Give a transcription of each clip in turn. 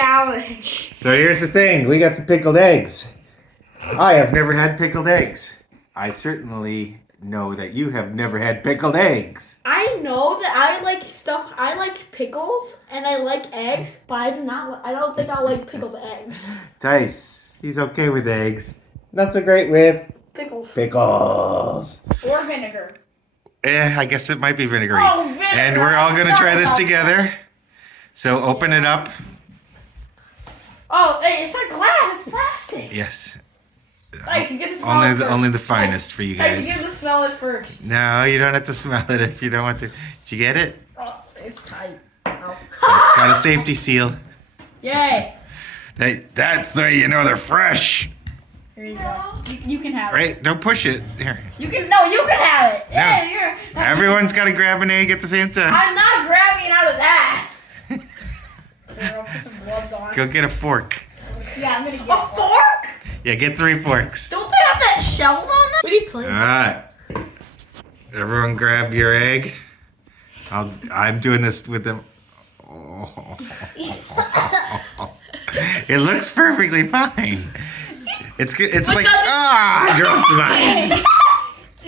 challenge. So here's the thing. We got some pickled eggs. I have never had pickled eggs. I certainly know that you have never had pickled eggs. I know that I like stuff. I like pickles and I like eggs, but I don't think I like pickled eggs. Dice, he's okay with eggs. Not so great with Pickles. pickles. Or vinegar. I guess it might be vinegary. Oh, vinegar. And we're all gonna try this together. So open it up. Oh, hey, it's not glass. It's plastic. Yes. Nice, you get to smell it first. Only the finest for you guys. Nice, you get to smell it first. No, you don't have to smell it if you don't want to. Did you get it? Oh, it's tight. Oh. It's got a safety seal. Yay. That's the way you know they're fresh. Here you go. You can have it. Right? Don't push it. Here. You can have it. Yeah, here. Everyone's got to grab an egg at the same time. I'm not grabbing it out of that. Here, I'll put some gloves on. Go get a fork. Yeah, I'm gonna get a fork. Yeah, get 3 forks. Don't they have that shells on them? What are you playing? All right. Everyone grab your egg. I'm doing this with them. Oh. It looks perfectly fine. It's good. It's like I dropped mine.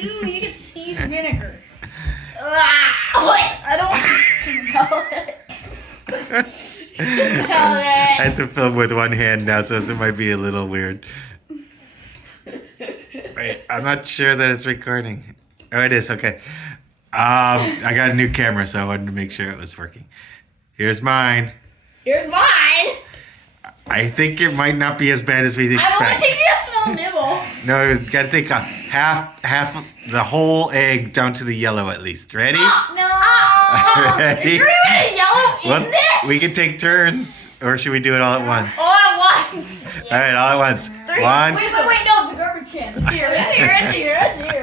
Ooh, you can see the vinegar. I don't want to smell it. Smell it. I have to film with one hand now, so it might be a little weird. Wait, I'm not sure that it's recording. Oh, it is. Okay. I got a new camera, so I wanted to make sure it was working. Here's mine. Here's mine. I think it might not be as bad as we expect. I'm only taking a small nibble. No, you got to take a half the whole egg down to the yellow at least. Ready? No. Ready? You're even yellow in this. We can take turns, or should we do it all at once? All at once. All right, all at once. 3. One. Wait, no, the garbage can. It's here.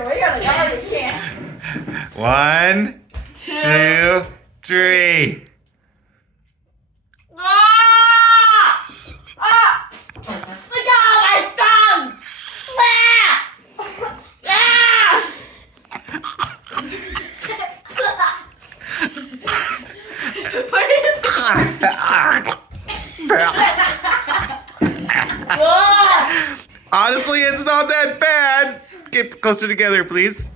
We got a garbage can. 1, 2, 3. My God, my tongue! Put it in Honestly, it's not that bad. Get closer together, please.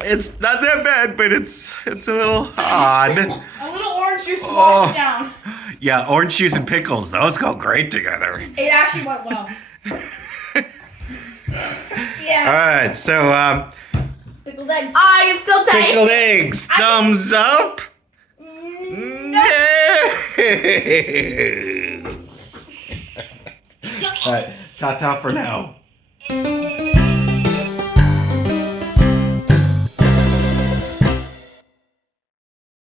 It's not that bad, but it's a little odd. a little orange juice to wash it down. Yeah, orange juice and pickles, those go great together. It actually went well. Yeah. Alright, so Pickled eggs. I can still taste pickled eggs. Thumbs up. No. Alright, ta-ta for now.